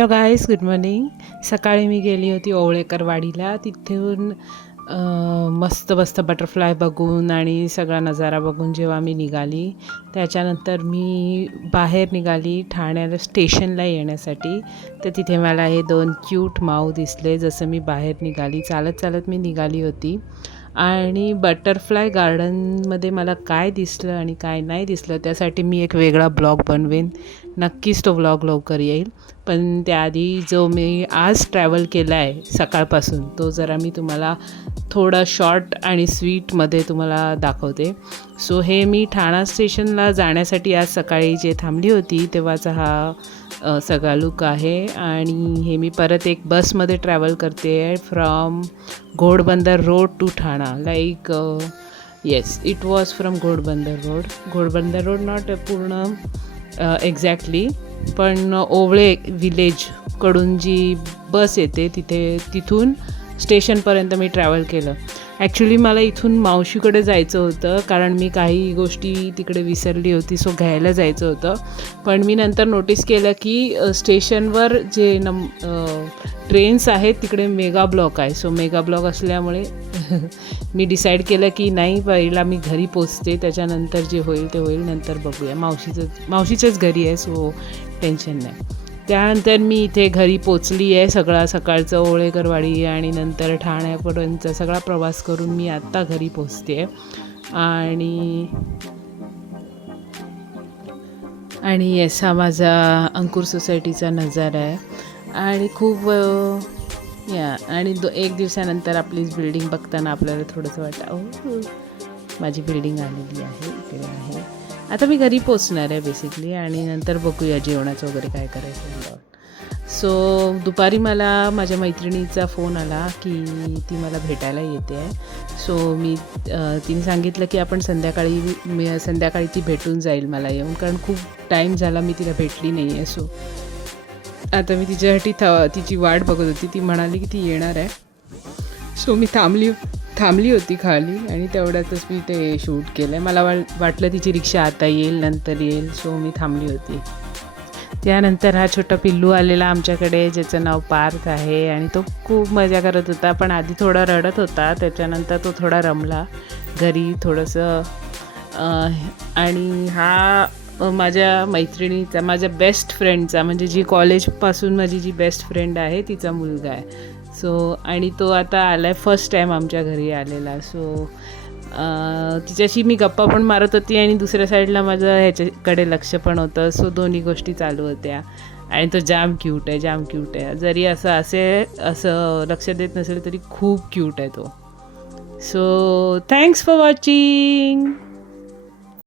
Hello guys, good morning. सकाळी मी गेली होती ओवळेकरवाडीला. तिथून मस्त मस्त बटरफ्लाय बघून आणि सगळा नजारा बघून जेव्हा मी निघाली, त्याच्यानंतर मी बाहेर निघाली ठाण्याला स्टेशनला येण्यासाठी. तर तिथे मला हे 2 क्यूट माऊ दिसले. जसं मी बाहेर निघाली, चालत चालत मी निघाली होती. आणि बटरफ्लाय गार्डनमध्ये मला काय दिसलं आणि काय नाही दिसलं त्यासाठी मी एक वेगळा ब्लॉग बनवेन. नक्कीच तो ब्लॉग लवकर येईल. पण त्याआधी जो मी आज ट्रॅव्हल केला आहे सकाळपासून, तो जरा मी तुम्हाला थोडा शॉर्ट आणि स्वीटमध्ये तुम्हाला दाखवते. सो हे मी ठाणा स्टेशनला जाण्यासाठी आज सकाळी जे थांबली होती तेव्हाचा हा सगळा लुक आहे. आणि हे मी परत एक बसमध्ये ट्रॅव्हल करते आहे from Ghodbunder road to Thane. Like yes, it was from Ghodbunder road not पूर्ण एक्झॅक्टली, पण ओवळे विलेजकडून जी बस येते तिथून स्टेशनपर्यंत मी ट्रॅव्हल केलं. ॲक्च्युली मला इथून मावशीकडे जायचं होतं, कारण मी काही गोष्टी तिकडे विसरली होती, सो घ्यायला जायचं होतं. पण मी नंतर नोटीस केलं की स्टेशनवर जे ट्रेन्स आहेत तिकडे मेगा ब्लॉक आहे. सो मेगा ब्लॉक असल्यामुळे मी डिसाईड केलं की नाही, पहिला मी घरी पोचते, त्याच्यानंतर जे होईल ते होईल, नंतर बघूया. मावशीचंच घरी आहे, सो टेन्शन नाही. त्यानंतर मी इथे घरी पोचली आहे. सगळा सकाळचं ओवळेकरवाडी आणि नंतर ठाण्यापर्यंतचा सगळा प्रवास करून मी आत्ता घरी पोचते आहे. आणि येस, हा माझा अंकुर सोसायटीचा नजारा आहे. आणि खूप आणि एक दिवसानंतर आपलीच बिल्डिंग बघताना आपल्याला थोडंसं वाटतं, माझी बिल्डिंग आलेली आहे, इकडे आहे. आता मी घरी पोचणार आहे बेसिकली, आणि नंतर बघूया जेवणाचं वगैरे काय करायचं. सो दुपारी मला माझ्या मैत्रिणीचा फोन आला की ती मला भेटायला येते आहे. सो तिने सांगितलं की आपण संध्याकाळी ती भेटून जाईल मला येऊन, कारण खूप टाईम झाला मी तिला भेटली नाही आहे. सो आता मी तिच्यासाठी तिची वाट बघत होती. ती म्हणाली की ती येणार आहे. सो मी थांबली होती खाली, आणि तेवढ्यातच मी ते शूट केलं आहे. मला वाटलं तिची रिक्षा आता येईल, नंतर येईल, सो मी थांबली होती. त्यानंतर हा छोटा पिल्लू आलेला आमच्याकडे, ज्याचं नाव पार्थ आहे. आणि तो खूप मजा करत होता, पण आधी थोडा रडत होता, त्याच्यानंतर तो थोडा रमला घरी थोडंसं. आणि हा माझ्या मैत्रिणीचा, माझ्या बेस्ट फ्रेंडचा, म्हणजे जी कॉलेजपासून माझी जी बेस्ट फ्रेंड आहे तिचा मुलगा आहे. सो आणि तो आता आला आहे, फर्स्ट टाईम आमच्या घरी आलेला. सो तिच्याशी मी गप्पा पण मारत होती आणि दुसऱ्या साईडला माझं ह्याच्याकडे लक्ष पण होतं. सो दोन्ही गोष्टी चालू होत्या. आणि तो जाम क्यूट आहे. जरी असं लक्ष देत नसेल तरी खूप क्यूट आहे तो. So thanks for watching.